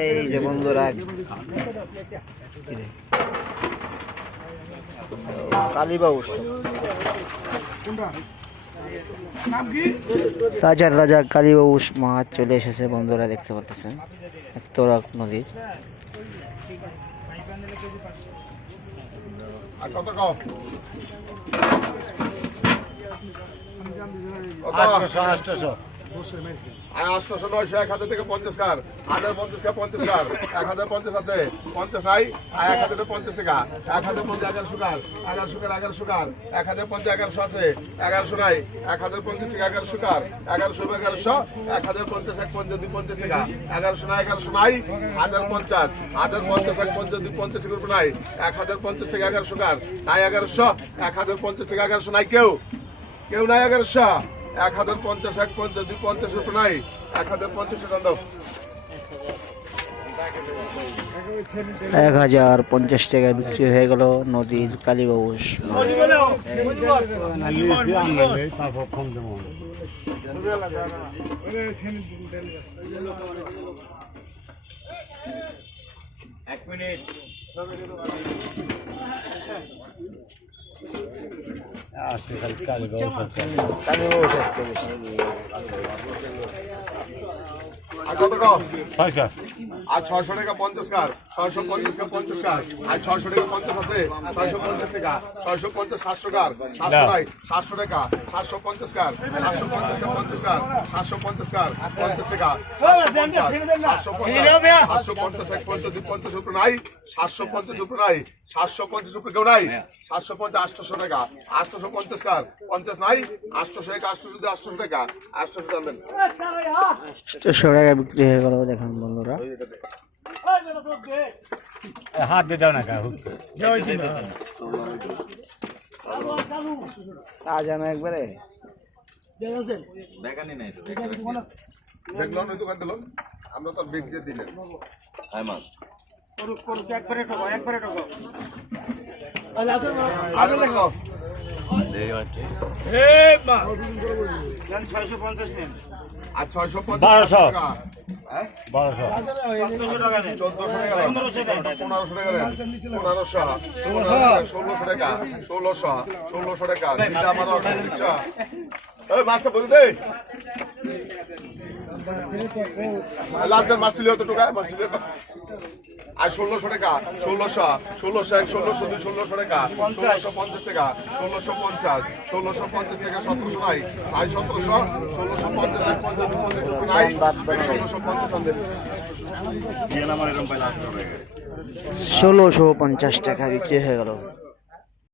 এই যে বন্ধুরা কালীবাবু তাজা তাজা কালীবাবু মাছ চলে এসেছে বন্ধুরা দেখতে পাচ্ছেন। তোরা নদীর কত কম আটশোশো নয়শো, এক হাজার থেকে পঞ্চাশ কার? হাজার পঞ্চাশ পঞ্চাশ কার? এক হাজার পঞ্চাশ আছে। পঞ্চাশ নাই আর এক হাজার পঞ্চাশ টাকা। এক হাজার পঞ্চাশ এগারোশো কার এগারোশো কার এগারোশো কার? এক হাজার পঞ্চাশ এগারোশো আছে, এগারোশো নাই। এক হাজার পঞ্চাশ টাকা এগারোশো কার? এগারোশো এগারোশো, এক হাজার পঞ্চাশ, এক পঞ্চাশ, দুই পঞ্চাশ টাকা। এগারোশো এগারোশো নাই, হাজার পঞ্চাশ। হাজার পঞ্চাশ, এক পঞ্চাশ, দুই পঞ্চাশ উপর নাই। এক হাজার পঞ্চাশ টাকা এগারোশো কার? নাই এগারোশো, এক হাজার পঞ্চাশ টাকা এগারোশো নাই কেউ। কেউ নাই এগারোশো। এক হাজার পঞ্চাশ এক পঞ্চাশ দুই পঞ্চাশ উপর নাই। এক হাজার পঞ্চাশ টাকা দাও। এক হাজার পঞ্চাশ টাকা বিক্রি হয়ে গেল নদীর কালীবাবুস আজকে খালি কালী ব্যবসা কালী ব্যবসা আসতে বেশি আর কত ছয়শো আর ছয়শো টাকা পঞ্চাশ কার ছয়শো পঞ্চাশ কার পঞ্চাশ কার আর ছয়শো টাকা পঞ্চাশ আছে ছয়শো পঞ্চাশ টাকা। ছয়শো পঞ্চাশ সাতশো কার সাতশো নাই সাতশো টাকা। সাতশো পঞ্চাশ কার সাতশো পঞ্চাশ কার পঞ্চাশ কার সাতশো পঞ্চাশ কার পঞ্চাশ টাকা। সাতশো পঞ্চাশ সাতশো পঞ্চাশ সাতশো পঞ্চাশ এক পঞ্চাশ দুই পঞ্চাশ উপরে নাই। সাতশো পঞ্চাশ উপরে নাই। সাতশো পঞ্চাশ উপরে কেউ নাই। সাতশো পঞ্চাশ আটশোশো টাকা। আটশোশো পঞ্চাশ কার পঞ্চাশ নাই। আটশোশো এক আটশোশো দুই আটশোশো টাকা। আটশোশো দাম দেন। চারশো টাকা বিক্রি হয়ে গেল দেখেন বন্ধুরা। হাত দিয়ে দাও না তাজা না একবারে। দেখল না দোকান আমরা তো বেগ দিয়ে দিলেন আগে দেখো। আর ছয়শো হ্যাঁ পনেরোশো ষোলোশো টাকা টাকা মাছটা বলি দে লালচার মাছ ছিল তো টোকায় মাছ ছিল আর ষোলোশো টাকা ষোলোশো ষোলোশো এক ষোলোশো দুই ষোলোশো টাকা ষোলোশো পঞ্চাশ টাকা ষোলোশো পঞ্চাশ ষোলোশো পঞ্চাশ টাকা সতেরোশো নাই আই সতেরোশো ষোলোশো পঞ্চাশ এক পঞ্চাশ নাই ষোলোশো পঞ্চাশ ষোলোশো পঞ্চাশ টাকা বিক্রি হয়ে গেল।